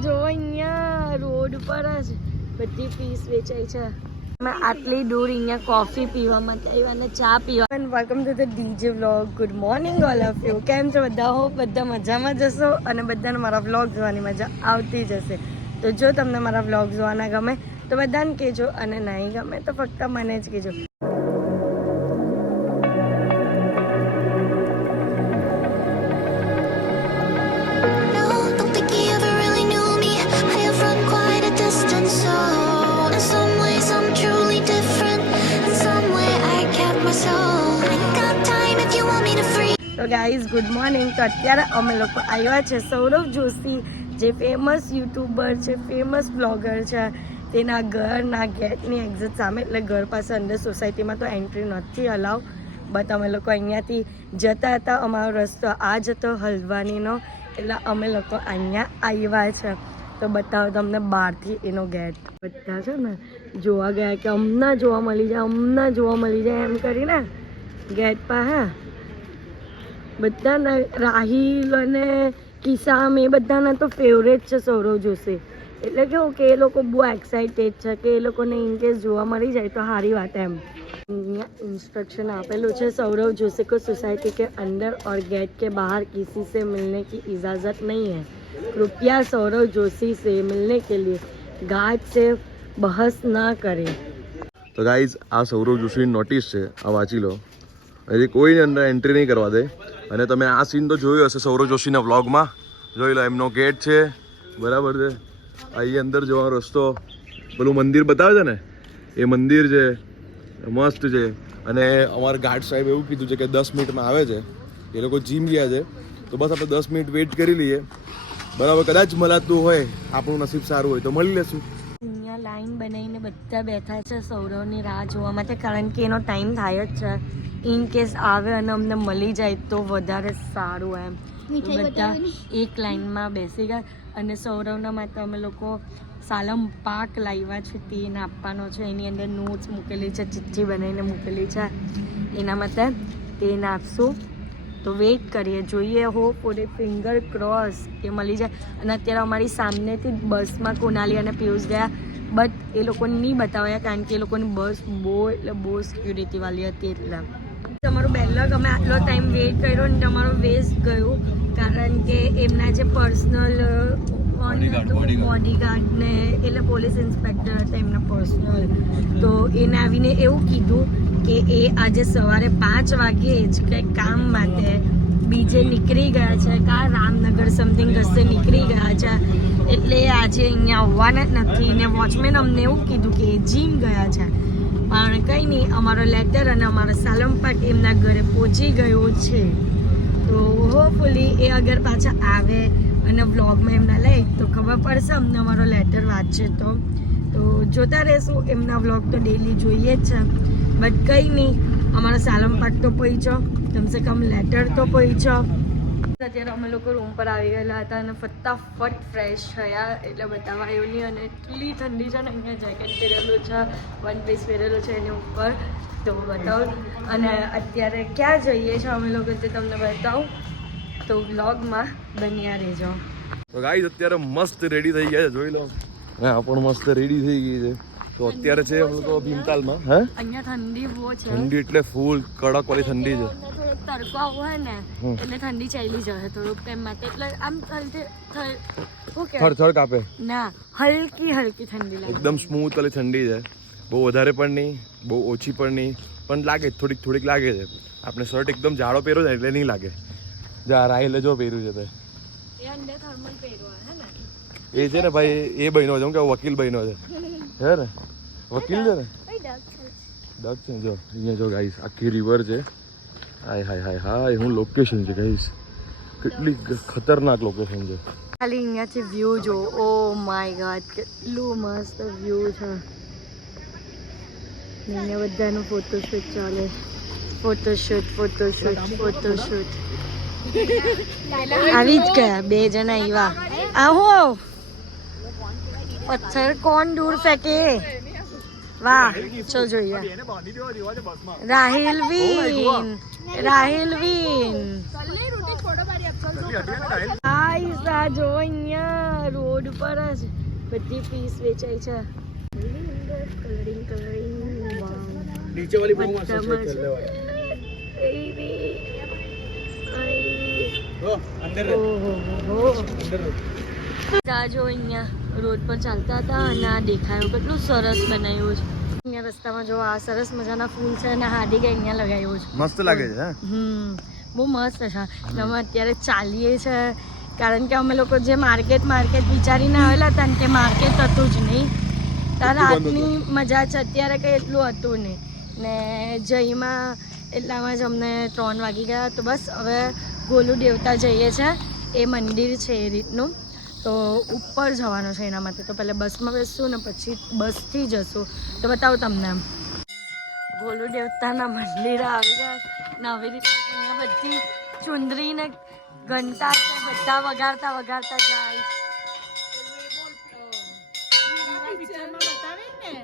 જો અહીંયા રોડ પર જ બધી ફીસ વેચાય છે. અમે આટલી દૂર અહીંયા કોફી પીવા માટે આવ્યા અને ચા પીવા. Welcome to the DJ vlog. Good morning all of you. કેમ છો બધા? હોપ બધા મજામાં જશો અને બધાને મારા વ્લોગ જોવાની મજા આવતી જશે. તો જો તમને મારા વ્લોગ જોવાના ગમે તો બધાને કહેજો અને નહીં ગમે તો ફક્ત મને જ કહેજો. તો ગાઈઝ ગુડ મોર્નિંગ. તો અત્યારે અમે લોકો આવ્યા છે સૌરવ જોશી જે ફેમસ યુટ્યુબર છે, ફેમસ બ્લોગર છે, તેના ઘરના ગેટની એક્ઝેક્ટ સામે, એટલે ઘર પાસે અંદર સોસાયટીમાં તો એન્ટ્રી નથી અલાવ. બટ અમે લોકો અહીંયાથી જતા હતા, અમારો રસ્તો આ જ હતો હલ્દવાનીનો, એટલે અમે લોકો અહીંયા આવ્યા છે. તો બતાવો તમને બહારથી એનો ગેટ. બધા છે ને જોવા ગયા કે હમણાં જોવા મળી જાય, હમણાં જોવા મળી જાય એમ કરીને ગેટ પર. હા, બધાના રાહિલ અને કિસામ એ બધાના તો ફેવરેટ છે સૌરવ જોશી. એટલે કેવું કે એ લોકો બહુ એક્સાઇટેડ છે કે એ લોકોને ઇનકેસ જોવા મળી જાય તો સારી વાત એમ. અહીંયા इंस्ट्रक्शन આપેલું છે सौरव जोशी को सोसाइटी के अंदर और गेट के बाहर किसी से मिलने की इजाज़त नहीं है. कृपया सौरव जोशी से मिलने के लिए घाट से बहस ना करें. તો ગાઈઝ આ સૌરવ જોશીની નોટિસ છે, આ વાંચી લો. હજી કોઈને અંદર એન્ટ્રી નહીં કરવા દે. અને તમે આ સીન તો જોયું હશે સૌરવ જોશીના વ્લોગમાં. જોઈ લો, એમનો ગેટ છે, બરાબર છે. અહીં અંદર જવાનો રસ્તો, પેલું મંદિર બતાવે છે ને એ મંદિર છે, મસ્ત છે. અને અમારા ગાર્ડ સાહેબ એવું કીધું છે કે 10 મિનિટમાં આવે છે. એ લોકો જીમ ગયા છે, તો બસ આપણે 10 મિનિટ વેઇટ કરી લઈએ. બરાબર, કદાચ મળાતું હોય, આપણું નસીબ સારું હોય તો મળી લેશું. અહીંયા લાઈન બનાવીને બધા બેઠા છે સૌરવની રાહ જોવા માટે, કારણ કે એનો ટાઈમ થાય જ છે. ઇન કેસ આવે અને અમને મળી જાય તો વધારે સારું એમ. બધા એક લાઈનમાં બેસી ગયા અને સૌરવના માટે અમે લોકો સાલમ પાક લાવ્યા છે, તેને આપવાનો છે. એની અંદર નોટ્સ મૂકેલી છે, ચિઠ્ઠી બનાવીને મૂકેલી છે, એના માટે તેને આપશું. તો વેઇટ કરીએ, જોઈએ. હોપફુલી ફિંગર ક્રોસ કે મળી જાય. અને અત્યારે અમારી સામેથી બસમાં કોનાલી અને પિયુષ ગયા, બટ એ લોકોને નહીં બતાવ્યા કારણ કે એ લોકોની બસ બહુ સિક્યુરિટીવાળી હતી. એટલે તમારું બેલગ અમે આટલો ટાઈમ વેઇટ કર્યો અને તમારો વેસ્ટ ગયું, કારણ કે એમના જે પર્સનલ બોડીગાર્ડને, એટલે પોલીસ ઇન્સ્પેક્ટર હતા એમના પર્સનલ, તો એને આવીને એવું કીધું કે એ આજે સવારે 5 વાગ્યે જ કંઈક કામ માટે બીજે નીકળી ગયા છે, કા રામનગર સમથિંગ કશે નીકળી ગયા છે, એટલે આજે અહીંયા આવવાના જ નથી. ને વોચમેન અમને એવું કીધું કે એ જીમ ગયા છે. પણ કંઈ નહીં, અમારો લેટર અને અમારો સાલમ પાક એમના ઘરે પહોંચી ગયો છે. તો હોપફુલી એ અગર પાછા આવે અને વ્લોગમાં એમના લે તો ખબર પડશે અમને અમારો લેટર વાંચશે તો જોતા રહેશું. એમના વ્લોગ તો ડેલી જોઈએ જ છે, બટ કંઈ નહીં, અમારો સાલમ પાક તો પહોંચ્યો, કમસે કમ લેટર તો પહોંચ્યો. અત્યારે અમે લોકો રૂમ પર આવી ગયેલા હતા અને ફટાફટ ફ્રેશ થયા, એટલે બતાવાયું નહીં. અને એટલી ઠંડી છે ને, અહીંયા જેકેટ પહેરેલું છે, વન પીસ પહેરેલું છે એની ઉપર, તો બતાવું. અને અત્યારે ક્યાં જઈએ છીએ અમે લોકો તે તમને બતાવું, તો વ્લોગમાં બન્યા રહેજો. તો ગાઈઝ અત્યારે મસ્ત રેડી થઈ ગયા છે, જોઈ લો. હા, પણ મસ્ત રેડી થઈ ગઈ છે. તો અત્યારે છે અમે લોકો ભીમતાલમાં. હે, અહીંયા ઠંડી બહુ છે, ઠંડી એટલે ફૂલ કડક વાળી ઠંડી છે. તડકો આવો હોય ને એટલે ઠંડી ચાલી જાય થોડુંક ટાઈમ માટે, એટલે આમ થરથર કાપે ના, હલકી હલકી ઠંડી લાગે, એકદમ સ્મૂથ વાળી ઠંડી છે. બહુ વધારે પણ નહીં, બહુ ઓછી પણ નહીં, પણ લાગે થોડીક લાગે છે. આપણે શર્ટ એકદમ જાડો પહેરો છે એટલે નહીં લાગે. જા રાહિલે જો પહેર્યું છે તે એ અંદર થર્મલ પહેર્યો હે ને, એ છે ને ભાઈ, એ બહેનો છે, કે વકીલ બહેનો છે. હે ને, વકીલ છે ને, ડક છે. જો અહીંયા જો ગાઈસ, આખી રિવર છે. હાય હાય હાય હાય, હું લોકેશન છે ગાઈસ, કેટલી ખતરનાક લોકેશન છે. ખાલી અહીંયાથી વ્યૂ જો, ઓ માય ગોડ, કેટલું મસ્ત વ્યૂ છે. અહીંયા બધાનું ફોટોશૂટ ચાલે, ફોટોશૂટ. આવી જ ગયા 2 જણા આવ્યા. આહો, પથ્થર કોણ દૂર ફેંકે? વાહ, ચલ જોઈએ. રાહિલ વિન. ગાઈસ આ જો અહીંયા રોડ પર જ બધી પીસ વેચાય છે. કલરિંગ नीचे वाली बहू मस्त है चलने वाली अंदर अंदर જો અહીંયા રોડ પર ચાલતા હતા અને આ દેખાયું કેટલું સરસ બનાવ્યું છે. અહીંયા રસ્તામાં જો આ સરસ મજાના ફૂલ છે અને હાર્દિકે અહીંયા લગાવ્યું છે. મસ્ત લાગે છે. બહુ મસ્ત છે. અમે અત્યારે ચાલીએ છે કારણ કે અમે લોકો જે માર્કેટ વિચારીને આવેલા હતા ને તે માર્કેટ હતું જ નહીં. ત્યારે રાતની મજા છે, અત્યારે કંઈ એટલું હતું નહીં ને જઈમાં એટલામાં જ અમને 3 વાગી ગયા. તો બસ હવે ગોલુ દેવતા જઈએ છે, એ મંદિર છે એ રીતનું. તો ઉપર જવાનું છે એના માટે તો પહેલાં બસમાં બેસશું ને પછી બસથી જશું. તો બતાવું તમને એમ ગોલુ દેવતાના મંદિર આવી ગયા ને આવી રીતે અહીંયા બધી ચુંદરી ને ઘંટા છે બધા વગાડતા જાય.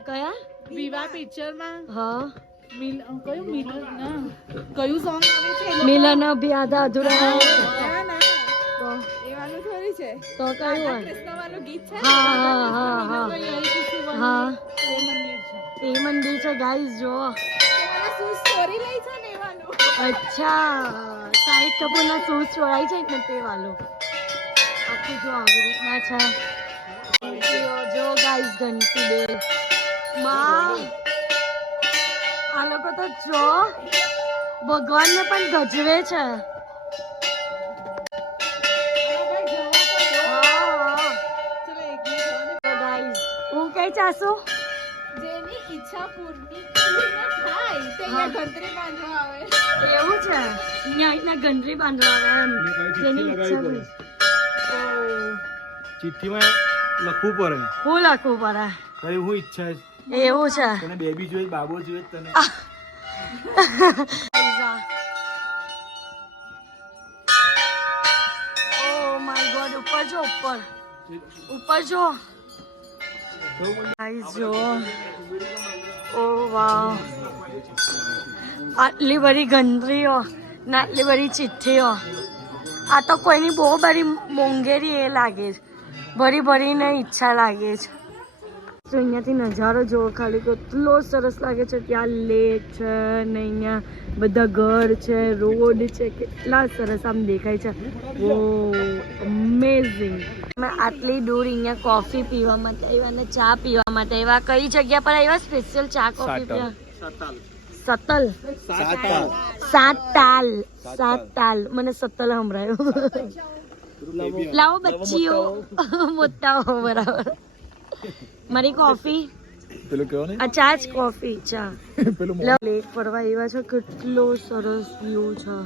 કયા વિવાહ પિક્ચરમાં હા કયું સોંગ આવે છે મિલન અભી આધા અધૂરા ના તો એ વાળું થોડી છે તો કયું હોય? કૃષ્ણ વાળું ગીત છે હા એ મંદિર છે એ મંદિર છે ગાઈસ જો. તમારા શું સ્ટોરી લઈ છે ને એ વાળું અચ્છા શાહિદ કપૂરના શૂઝ ચોરાય છે ને તે વાલો આખું જો આવી રીતના છે. જો ગાઈસ ઘંટી બેલ માં આ લોકો તો જો ભગવાનને પણ ગજવે છે. હું કઈ ચાસુ જેની ઈચ્છા પૂર્ણ થાય તે ગંતરી બાંધવા આવે. એવું છે અહીંયા ગંદરી બાંધવા આવે એમ જેની ઈચ્છા હોય. ચિઠ્ઠીમાં લખવું પડે હું લખવું પડે કઈ હું ઈચ્છા છે એવું છે. તને બેબી જોઈએ બાબો જોઈએ તને ઓ માય ગોડ ઉપર જો ઉપર જો ગાઈસ જો ઓ વાવ આટલી બધી ગંદરીઓ ને આટલી બધી ચિઠ્ઠીઓ. આ તો કોઈની બહુ બધી મોંઘેરી એ લાગે છે, ભરીને ઈચ્છા લાગે છે. તો અહીંયાથી નજારો જોવો ખાલી કેટલો સરસ લાગે છે. ત્યાં લેક છે ને અહીંયા બધા ઘર છે, રોડ છે, કેટલા સરસ આમ દેખાય છે. ઓ અમેઝિંગ. અમે આટલી દૂર અહીંયા કોફી પીવા માટે આવ્યા ને ચા પીવા માટે આવ્યા. કઈ જગ્યા પર આવ્યા સ્પેશિયલ ચા કોફી પીવા? સાતતાલ મને સતલ સંભળાયું. લાવો બચ્ચીઓ મોટા હો બરાબર. મારી કોફી પેલું કેવો ને આ ચા જ કોફી ચા. લેક ફરવા આવ્યા છે, કેટલો સરસ વ્યૂ છે.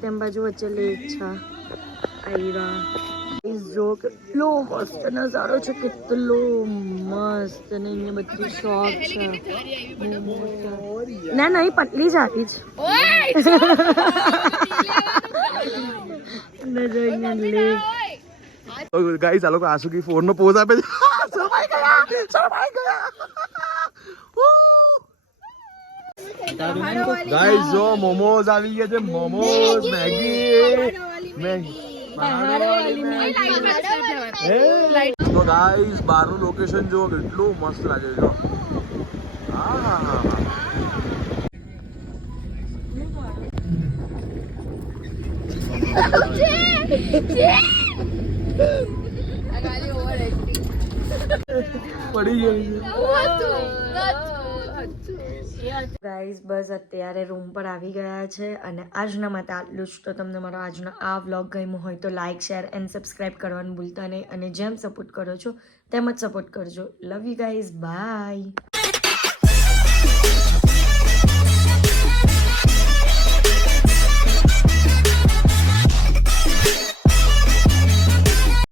તેમ બાજુ વચ્ચે લેક છે. આયરા જો કેટલો મસ્ત નજારો છે, કેટલો મસ્ત. અને અહીંયા બધી શોપ છે. ના નહીં પતલી જ આવી જ. અને જો અહીંયા લેક. તો ગાઈસ આ લોકો આસુકી 4 નો પોઝ આપે છે. શરમાઈ ગયા. ગાઈસ જો મોમોઝ આવી ગયા છે. મોમોઝ મેગી તો ગાઈસ બહારનું લોકેશન જો કેટલું મસ્ત લાગે છે. પડી ગઈ ગાઈઝ બસ અત્યારે રૂમ પર આવી ગયા છે અને આજના માટે આટલું જ. તો તમને મારો આજનો આ વ્લોગ ગમ્યો હોય તો લાઇક શેર એન્ડ સબસ્ક્રાઈબ કરવાનું ભૂલતા નહીં. અને જેમ સપોર્ટ કરો છો તેમ જ સપોર્ટ કરજો. Love you guys, by.